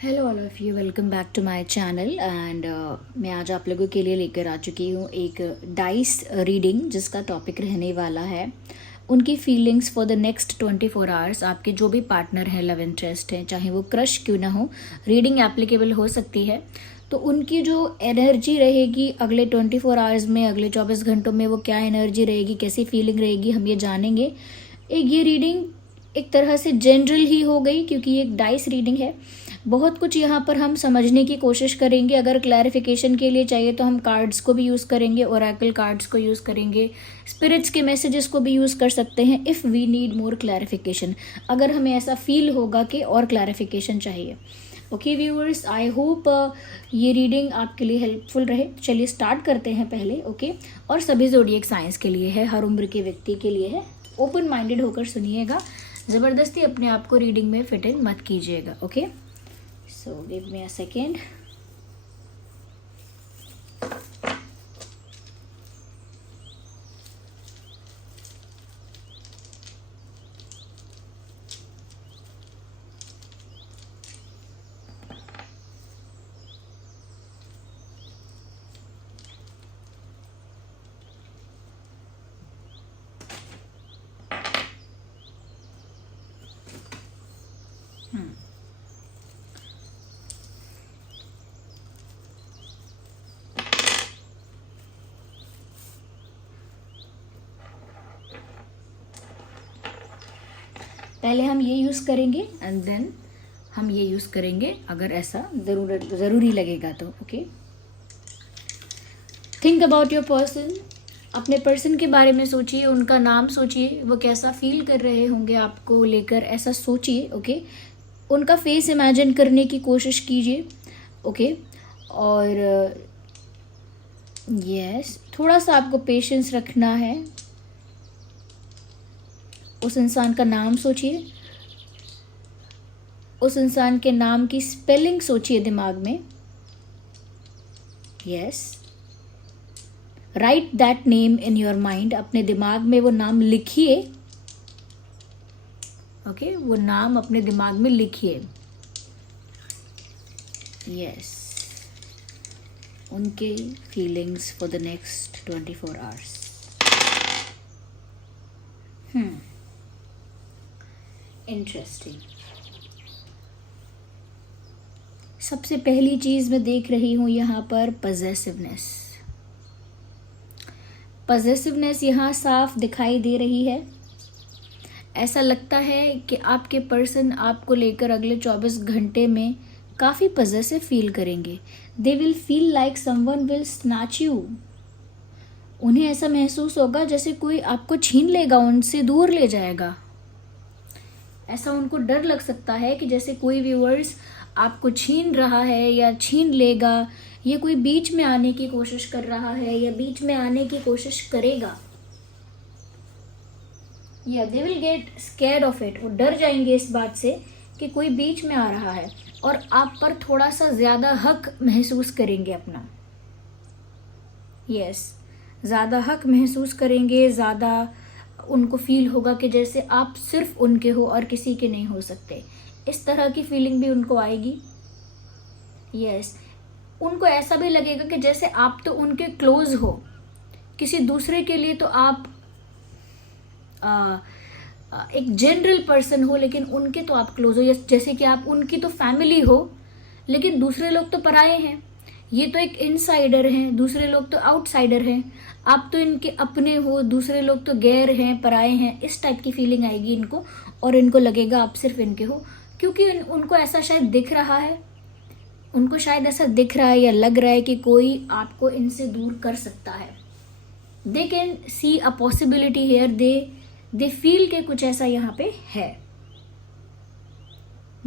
Hello all of you, welcome back to my channel. And मैं आज आप लोगों के लिए लेकर आ चुकी हूँ एक डाइस रीडिंग जिसका टॉपिक रहने वाला है उनकी feelings for the next 24 hours. आपके जो भी पार्टनर हैं, लव इंटरेस्ट हैं, चाहे वो क्रश क्यों ना हो, रीडिंग एप्लीकेबल हो सकती है। तो उनकी जो एनर्जी रहेगी अगले 24 आवर्स में, अगले 24 घंटों में, वो क्या एनर्जी रहेगी, कैसी फीलिंग रहेगी, हम ये जानेंगे। ये रीडिंग एक तरह से जनरल ही हो गई क्योंकि ये एक डाइस रीडिंग है। बहुत कुछ यहाँ पर हम समझने की कोशिश करेंगे। अगर क्लैरिफिकेशन के लिए चाहिए तो हम कार्ड्स को भी यूज़ करेंगे, ओरेकल कार्ड्स को यूज़ करेंगे, स्पिरिट्स के मैसेजेस को भी यूज़ कर सकते हैं if we need more clarification, अगर हमें ऐसा फील होगा कि और क्लैरिफिकेशन चाहिए। ओके व्यूअर्स, आई होप ये रीडिंग आपके लिए हेल्पफुल रहे। चलिए स्टार्ट करते हैं पहले। ओके, और सभी ज़ोडिएक साइंस के लिए है, हर उम्र के व्यक्ति के लिए है। ओपन माइंडेड होकर सुनिएगा, ज़बरदस्ती अपने आप को रीडिंग में फिट इन मत कीजिएगा। Okay, so give me a second. पहले हम ये यूज़ करेंगे एंड देन हम ये यूज़ करेंगे अगर ऐसा ज़रूरी लगेगा तो। Okay, think about your person. अपने पर्सन के बारे में सोचिए, उनका नाम सोचिए, वो कैसा फील कर रहे होंगे आपको लेकर, ऐसा सोचिए। ओके, उनका फेस इमेजिन करने की कोशिश कीजिए। ओके, और यस, थोड़ा सा आपको पेशेंस रखना है। उस इंसान का नाम सोचिए, उस इंसान के नाम की स्पेलिंग सोचिए दिमाग में। Yes, right that name in your mind. अपने दिमाग में वो नाम लिखिए। ओके, वो नाम अपने दिमाग में लिखिए। यस, उनके feelings for the next 24 hours. Interesting. सबसे पहली चीज़ मैं देख रही हूँ यहाँ पर पजेसिवनेस। पजेसिवनेस यहाँ साफ दिखाई दे रही है। ऐसा लगता है कि आपके पर्सन आपको लेकर अगले 24 घंटे में काफ़ी पजेसिव फील करेंगे। They will feel like someone will snatch you. उन्हें ऐसा महसूस होगा जैसे कोई आपको छीन लेगा, उनसे दूर ले जाएगा। ऐसा उनको डर लग सकता है कि जैसे कोई व्यूअर्स आपको छीन रहा है या छीन लेगा, ये कोई बीच में आने की कोशिश कर रहा है या बीच में आने की कोशिश करेगा। या they will get scared of it. वो डर जाएंगे इस बात से कि कोई बीच में आ रहा है और आप पर थोड़ा सा ज़्यादा हक महसूस करेंगे अपना। यस, ज़्यादा हक महसूस करेंगे, ज़्यादा उनको फील होगा कि जैसे आप सिर्फ उनके हो और किसी के नहीं हो सकते। इस तरह की फीलिंग भी उनको आएगी। यस, उनको ऐसा भी लगेगा कि जैसे आप तो उनके क्लोज हो, किसी दूसरे के लिए तो आप एक जनरल पर्सन हो, लेकिन उनके तो आप क्लोज हो। जैसे कि आप उनकी तो फैमिली हो, लेकिन दूसरे लोग तो पराये हैं। ये तो एक इनसाइडर हैं, दूसरे लोग तो आउटसाइडर हैं। आप तो इनके अपने हो, दूसरे लोग तो गैर हैं, पराये हैं। इस टाइप की फीलिंग आएगी इनको और इनको लगेगा आप सिर्फ इनके हो, क्योंकि उनको ऐसा शायद दिख रहा है, उनको शायद ऐसा दिख रहा है या लग रहा है कि कोई आपको इनसे दूर कर सकता है। They can see a possibility here. They feel के कुछ ऐसा यहाँ पे है।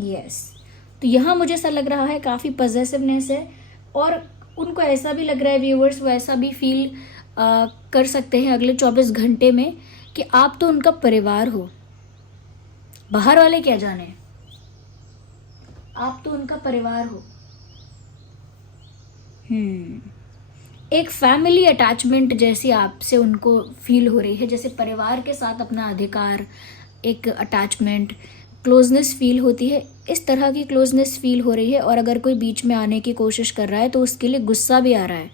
यस, तो यहाँ मुझे ऐसा लग रहा है काफ़ी पजेसिवनेस है और उनको ऐसा भी लग रहा है व्यूअर्स, वो ऐसा भी फील कर सकते हैं अगले 24 घंटे में कि आप तो उनका परिवार हो। बाहर वाले क्या जाने, आप तो उनका परिवार हो। एक फैमिली अटैचमेंट जैसी आपसे उनको फील हो रही है, जैसे परिवार के साथ अपना अधिकार, एक अटैचमेंट, क्लोजनेस फील होती है, इस तरह की क्लोजनेस फील हो रही है। और अगर कोई बीच में आने की कोशिश कर रहा है तो उसके लिए गुस्सा भी आ रहा है।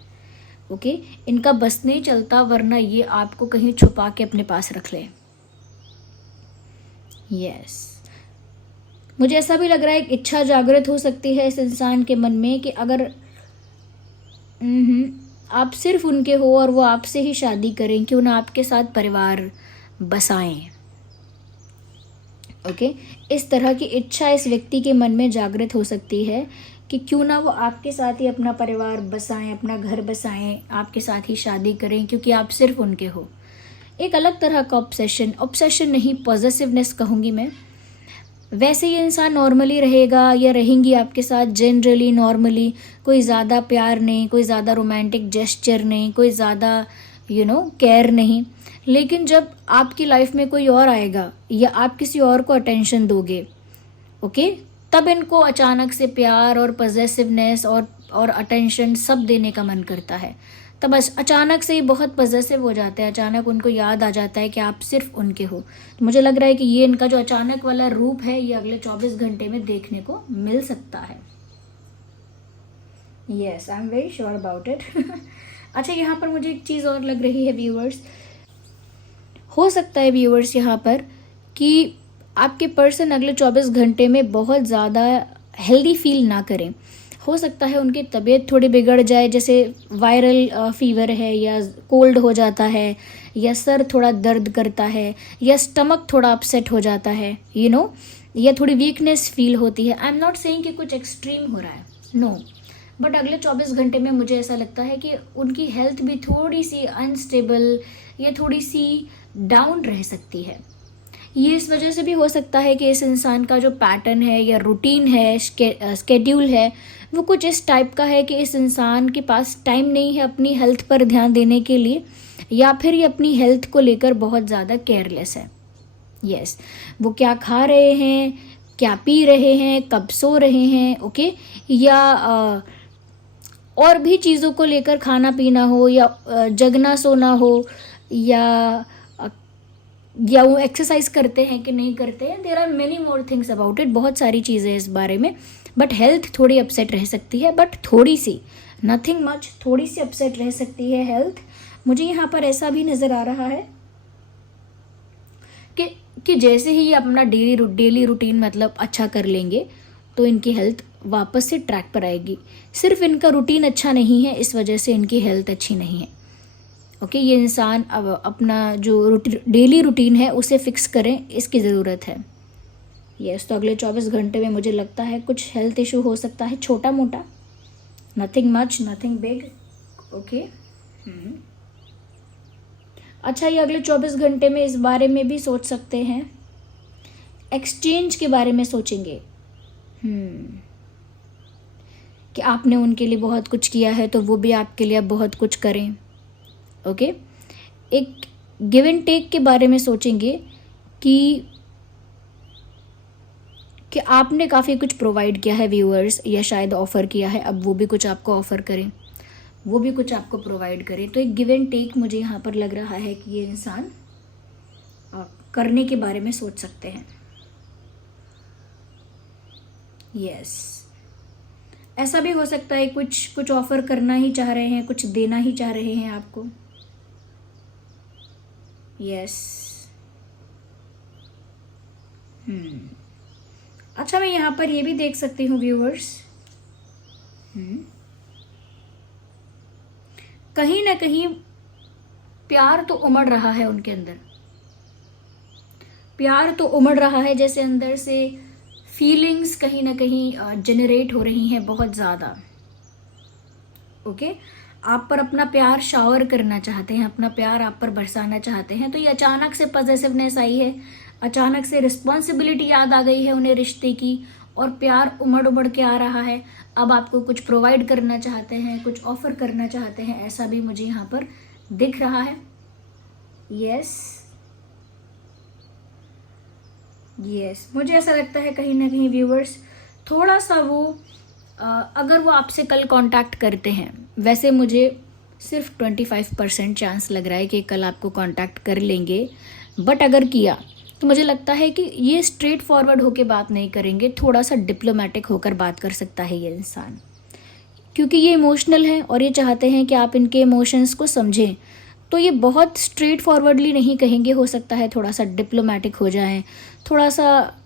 ओके, इनका बस नहीं चलता, वरना ये आपको कहीं छुपा के अपने पास रख ले। यस, मुझे ऐसा भी लग रहा है, एक इच्छा जागृत हो सकती है इस इंसान के मन में कि अगर आप सिर्फ उनके हो और वो आपसे ही शादी करें, क्यों ना आपके साथ परिवार बसाएं। ओके, इस तरह की इच्छा इस व्यक्ति के मन में जागृत हो सकती है कि क्यों ना वो आपके साथ ही अपना परिवार बसाएं, अपना घर बसाएं, आपके साथ ही शादी करें, क्योंकि आप सिर्फ उनके हो। एक अलग तरह का ऑब्सेशन नहीं, पॉजेसिवनेस कहूँगी मैं। वैसे ये इंसान नॉर्मली रहेगा या रहेंगी आपके साथ, जनरली नॉर्मली, कोई ज़्यादा प्यार नहीं, कोई ज़्यादा रोमांटिक जेस्चर नहीं, कोई ज़्यादा केयर नहीं। लेकिन जब आपकी लाइफ में कोई और आएगा या आप किसी और को अटेंशन दोगे, ओके, तब इनको अचानक से प्यार और पॉजेसिवनेस और अटेंशन सब देने का मन करता है। तब अचानक से ही बहुत पॉजेसिव हो जाते हैं, अचानक उनको याद आ जाता है कि आप सिर्फ उनके हो। तो मुझे लग रहा है कि ये इनका जो अचानक वाला रूप है ये अगले 24 घंटे में देखने को मिल सकता है। Yes, I am very sure about it. अच्छा, यहाँ पर मुझे एक चीज़ और लग रही है व्यूअर्स, हो सकता है व्यूअर्स यहाँ पर कि आपके पर्सन अगले 24 घंटे में बहुत ज़्यादा हेल्दी फील ना करें। हो सकता है उनकी तबीयत थोड़ी बिगड़ जाए, जैसे वायरल फीवर है या कोल्ड हो जाता है या सर थोड़ा दर्द करता है या स्टमक थोड़ा अपसेट हो जाता है, या थोड़ी वीकनेस फील होती है। आई एम नॉट सेइंग कि कुछ एक्सट्रीम हो रहा है, नो, बट अगले 24 घंटे में मुझे ऐसा लगता है कि उनकी हेल्थ भी थोड़ी सी अनस्टेबल या थोड़ी सी डाउन रह सकती है। ये इस वजह से भी हो सकता है कि इस इंसान का जो पैटर्न है या रूटीन है, स्केड्यूल है, वो कुछ इस टाइप का है कि इस इंसान के पास टाइम नहीं है अपनी हेल्थ पर ध्यान देने के लिए, या फिर ये अपनी हेल्थ को लेकर बहुत ज़्यादा केयरलेस है। यस, वो क्या खा रहे हैं, क्या पी रहे हैं, कब सो रहे हैं, ओके, या और भी चीज़ों को लेकर, खाना पीना हो या जगना सोना हो, या वो एक्सरसाइज करते हैं कि नहीं करते हैं। There are many more things about it, बहुत सारी चीज़ें इस बारे में। बट हेल्थ थोड़ी अपसेट रह सकती है, बट थोड़ी सी, नथिंग मच, थोड़ी सी अपसेट रह सकती है हेल्थ। मुझे यहाँ पर ऐसा भी नज़र आ रहा है कि जैसे ही ये अपना डेली रूटीन मतलब अच्छा कर लेंगे तो इनकी हेल्थ वापस से ट्रैक पर आएगी। सिर्फ इनका रूटीन अच्छा नहीं है, इस वजह से इनकी हेल्थ अच्छी नहीं है। ओके, ये इंसान अब अपना जो डेली रूटीन है उसे फिक्स करें, इसकी ज़रूरत है। यस, तो अगले 24 घंटे में मुझे लगता है कुछ हेल्थ इशू हो सकता है, छोटा मोटा, nothing much, nothing big. Okay, अच्छा, ये अगले 24 घंटे में इस बारे में भी सोच सकते हैं, एक्सचेंज के बारे में सोचेंगे कि आपने उनके लिए बहुत कुछ किया है तो वो भी आपके लिए अब बहुत कुछ करें। ओके, एक गिव एंड टेक के बारे में सोचेंगे कि आपने काफ़ी कुछ प्रोवाइड किया है व्यूअर्स, या शायद ऑफ़र किया है, अब वो भी कुछ आपको ऑफ़र करें, वो भी कुछ आपको प्रोवाइड करें। तो एक गिव एंड टेक मुझे यहाँ पर लग रहा है कि ये इंसान करने के बारे में सोच सकते हैं। यस, ऐसा भी हो सकता है कुछ ऑफ़र करना ही चाह रहे हैं, कुछ देना ही चाह रहे हैं आपको। यस, अच्छा, मैं यहाँ पर ये भी देख सकती हूँ व्यूअर्स, कहीं ना कहीं प्यार तो उमड़ रहा है उनके अंदर, प्यार तो उमड़ रहा है, जैसे अंदर से फीलिंग्स कहीं ना कहीं जनरेट हो रही हैं बहुत ज़्यादा। ओके, आप पर अपना प्यार शावर करना चाहते हैं, अपना प्यार आप पर बरसाना चाहते हैं। तो ये अचानक से पॉजेसिवनेस आई है, अचानक से रिस्पॉन्सिबिलिटी याद आ गई है उन्हें रिश्ते की, और प्यार उमड़ के आ रहा है। अब आपको कुछ प्रोवाइड करना चाहते हैं, कुछ ऑफर करना चाहते हैं, ऐसा भी मुझे यहाँ पर दिख रहा है। यस, मुझे ऐसा लगता है कहीं ना कहीं व्यूअर्स, थोड़ा सा वो अगर वो आपसे कल कांटेक्ट करते हैं, वैसे मुझे सिर्फ 25% चांस लग रहा है कि कल आपको कांटेक्ट कर लेंगे, बट अगर किया तो मुझे लगता है कि ये स्ट्रेट फॉरवर्ड होकर बात नहीं करेंगे, थोड़ा सा डिप्लोमेटिक होकर बात कर सकता है ये इंसान, क्योंकि ये इमोशनल है और ये चाहते हैं कि आप इनके इमोशंस को समझें। तो ये बहुत स्ट्रेट फॉरवर्डली नहीं कहेंगे, हो सकता है थोड़ा सा डिप्लोमेटिक हो जाएं, थोड़ा सा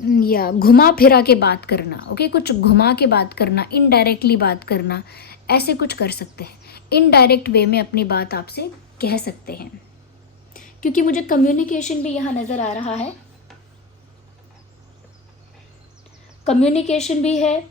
या घुमा फिरा के बात करना, ओके, कुछ घुमा के बात करना, इनडायरेक्टली बात करना, ऐसे कुछ कर सकते हैं। इनडायरेक्ट वे में अपनी बात आपसे कह सकते हैं, क्योंकि मुझे कम्युनिकेशन भी यहाँ नज़र आ रहा है, कम्युनिकेशन भी है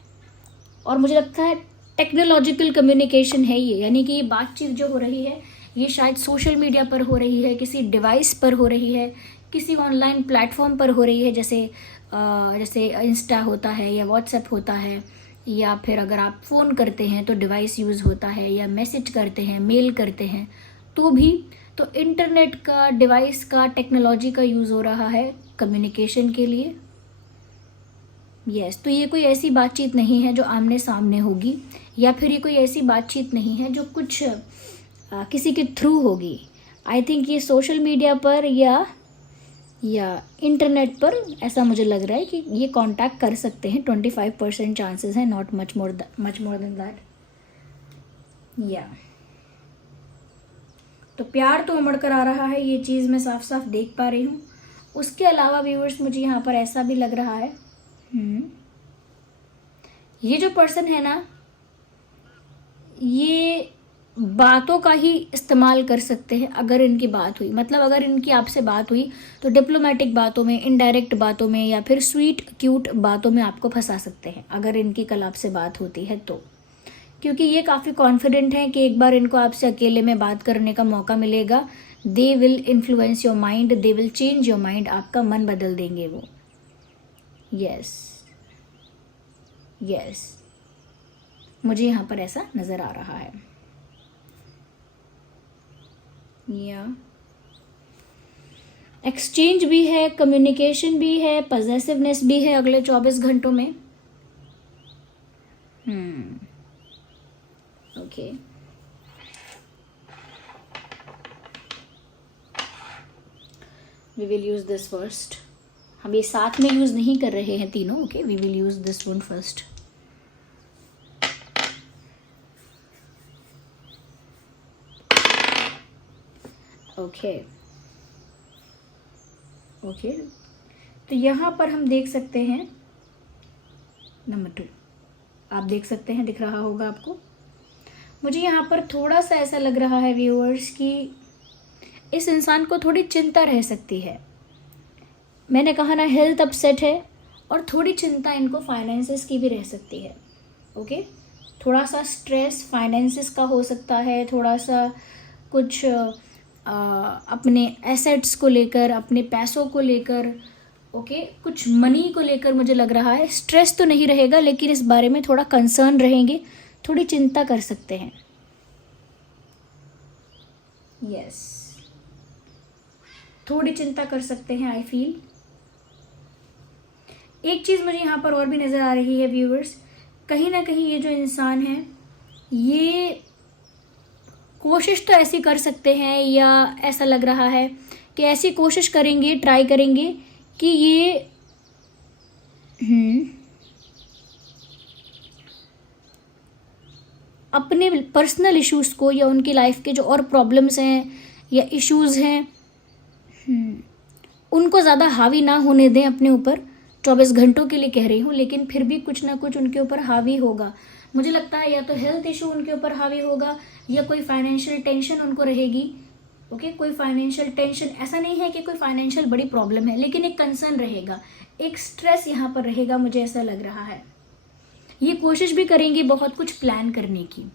और मुझे लगता है टेक्नोलॉजिकल कम्युनिकेशन है ये, यानी कि ये बातचीत जो हो रही है ये शायद सोशल मीडिया पर हो रही है, किसी डिवाइस पर हो रही है, किसी ऑनलाइन प्लेटफॉर्म पर हो रही है, जैसे इंस्टा होता है या व्हाट्सएप होता है, या फिर अगर आप फ़ोन करते हैं तो डिवाइस यूज़ होता है, या मैसेज करते हैं, मेल करते हैं तो भी, तो इंटरनेट का, डिवाइस का, टेक्नोलॉजी का यूज़ हो रहा है कम्युनिकेशन के लिए। यस, तो ये कोई ऐसी बातचीत नहीं है जो आमने सामने होगी, या फिर ये कोई ऐसी बातचीत नहीं है जो कुछ किसी के थ्रू होगी। आई थिंक ये सोशल मीडिया पर या इंटरनेट पर ऐसा मुझे लग रहा है कि ये कांटेक्ट कर सकते हैं। 25% चांसेस है, not much more than that. या तो प्यार तो उमड़ कर आ रहा है, ये चीज़ मैं साफ साफ देख पा रही हूँ। उसके अलावा व्यूअर्स मुझे यहाँ पर ऐसा भी लग रहा है, ये जो पर्सन है ना, ये बातों का ही इस्तेमाल कर सकते हैं अगर इनकी बात हुई, मतलब अगर इनकी आपसे बात हुई तो डिप्लोमेटिक बातों में, इनडायरेक्ट बातों में, या फिर स्वीट क्यूट बातों में आपको फंसा सकते हैं अगर इनकी कल आपसे बात होती है तो, क्योंकि ये काफ़ी कॉन्फिडेंट हैं कि एक बार इनको आपसे अकेले में बात करने का मौका मिलेगा, they will influence your mind, they will change your mind, आपका मन बदल देंगे वो। यस, मुझे यहाँ पर ऐसा नज़र आ रहा है। या एक्सचेंज भी है, कम्युनिकेशन भी है, पॉजेसिवनेस भी है अगले 24 घंटों में। Okay, we will use this first. हम ये साथ में यूज नहीं कर रहे हैं तीनों, okay, we will use this one first. Okay, तो यहाँ पर हम देख सकते हैं नंबर 2, आप देख सकते हैं, दिख रहा होगा आपको। मुझे यहाँ पर थोड़ा सा ऐसा लग रहा है व्यूअर्स कि इस इंसान को थोड़ी चिंता रह सकती है। मैंने कहा ना, हेल्थ अपसेट है और थोड़ी चिंता इनको फाइनेंसेस की भी रह सकती है। ओके, थोड़ा सा स्ट्रेस फाइनेंसेस का हो सकता है, थोड़ा सा कुछ अपने एसेट्स को लेकर, अपने पैसों को लेकर, ओके, कुछ मनी को लेकर मुझे लग रहा है। स्ट्रेस तो नहीं रहेगा, लेकिन इस बारे में थोड़ा कंसर्न रहेंगे, थोड़ी चिंता कर सकते हैं। यस, थोड़ी चिंता कर सकते हैं, आई फील। एक चीज़ मुझे यहाँ पर और भी नज़र आ रही है व्यूअर्स, कहीं ना कहीं ये जो इंसान है ये कोशिश तो ऐसी कर सकते हैं, या ऐसा लग रहा है कि ऐसी कोशिश करेंगे, ट्राई करेंगे कि ये अपने पर्सनल इश्यूज़ को, या उनकी लाइफ के जो और प्रॉब्लम्स हैं या इश्यूज़ हैं, उनको ज़्यादा हावी ना होने दें अपने ऊपर। 24 घंटों के लिए कह रही हूँ, लेकिन फिर भी कुछ ना कुछ उनके ऊपर हावी होगा। मुझे लगता है या तो हेल्थ इशू उनके ऊपर हावी होगा, या कोई फाइनेंशियल टेंशन उनको रहेगी। ओके, कोई फाइनेंशियल टेंशन, ऐसा नहीं है कि कोई फाइनेंशियल बड़ी प्रॉब्लम है, लेकिन एक कंसर्न रहेगा, एक स्ट्रेस यहाँ पर रहेगा, मुझे ऐसा लग रहा है। ये कोशिश भी करेंगे बहुत कुछ प्लान करने की।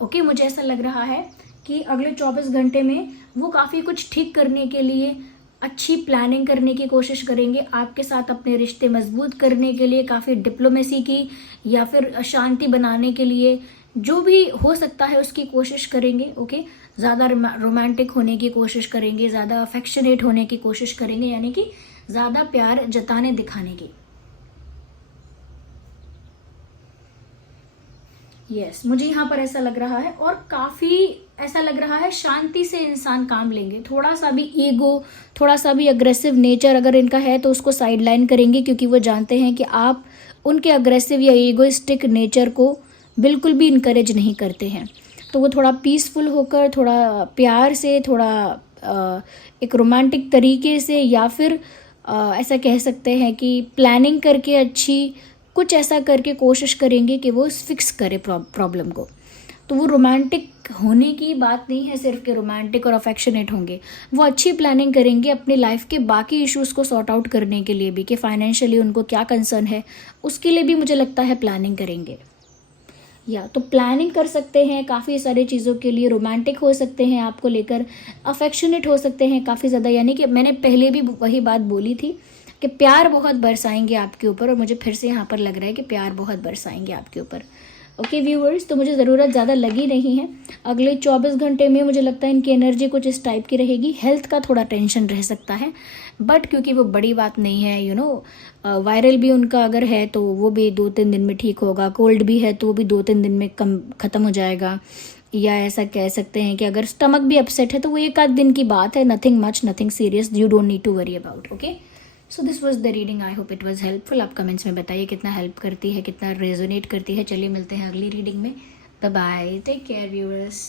ओके, मुझे ऐसा लग रहा है कि अगले 24 घंटे में वो काफ़ी कुछ ठीक करने के लिए, अच्छी प्लानिंग करने की कोशिश करेंगे, आपके साथ अपने रिश्ते मजबूत करने के लिए, काफ़ी डिप्लोमेसी की या फिर शांति बनाने के लिए, जो भी हो सकता है उसकी कोशिश करेंगे। ओके, ज़्यादा रोमांटिक होने की कोशिश करेंगे, ज़्यादा अफेक्शनेट होने की कोशिश करेंगे, यानी कि ज़्यादा प्यार जताने दिखाने की। यस मुझे यहाँ पर ऐसा लग रहा है, और काफ़ी ऐसा लग रहा है शांति से इंसान काम लेंगे। थोड़ा सा भी ईगो, थोड़ा सा भी अग्रेसिव नेचर अगर इनका है तो उसको साइड लाइन करेंगे, क्योंकि वो जानते हैं कि आप उनके अग्रेसिव या ईगोइस्टिक नेचर को बिल्कुल भी इनकरेज नहीं करते हैं। तो वो थोड़ा पीसफुल होकर, थोड़ा प्यार से, थोड़ा एक रोमांटिक तरीके से, या फिर ऐसा कह सकते हैं कि प्लानिंग करके अच्छी कुछ ऐसा करके कोशिश करेंगे कि वो फिक्स करे प्रॉब्लम को। तो वो रोमांटिक होने की बात नहीं है सिर्फ कि रोमांटिक और अफेक्शनेट होंगे, वो अच्छी प्लानिंग करेंगे अपनी लाइफ के बाकी इश्यूज़ को सॉर्ट आउट करने के लिए भी, कि फाइनेंशियली उनको क्या कंसर्न है उसके लिए भी मुझे लगता है प्लानिंग करेंगे। या तो प्लानिंग कर सकते हैं काफ़ी सारी चीज़ों के लिए, रोमांटिक हो सकते हैं आपको लेकर, अफेक्शनेट हो सकते हैं काफ़ी ज़्यादा, यानी कि मैंने पहले भी वही बात बोली थी कि प्यार बहुत बरसाएंगे आपके ऊपर, और मुझे फिर से यहाँ पर लग रहा है कि प्यार बहुत बरसाएंगे आपके ऊपर। ओके व्यूअर्स, तो मुझे ज़रूरत ज़्यादा लगी नहीं है। अगले 24 घंटे में मुझे लगता है इनकी एनर्जी कुछ इस टाइप की रहेगी। हेल्थ का थोड़ा टेंशन रह सकता है, बट क्योंकि वो बड़ी बात नहीं है, वायरल भी उनका अगर है तो वो भी 2-3 दिन में ठीक होगा, कोल्ड भी है तो वो भी 2-3 दिन में ख़त्म हो जाएगा। या ऐसा कह सकते हैं कि अगर स्टमक भी अपसेट है तो वो 1 आध दिन की बात है, nothing much, nothing serious, you don't need to worry about. Okay, so this was the reading, I hope it was helpful. आप कमेंट्स में बताइए कितना हेल्प करती है, कितना रेजोनेट करती है। चलिए मिलते हैं अगली रीडिंग में। Bye bye, take care viewers.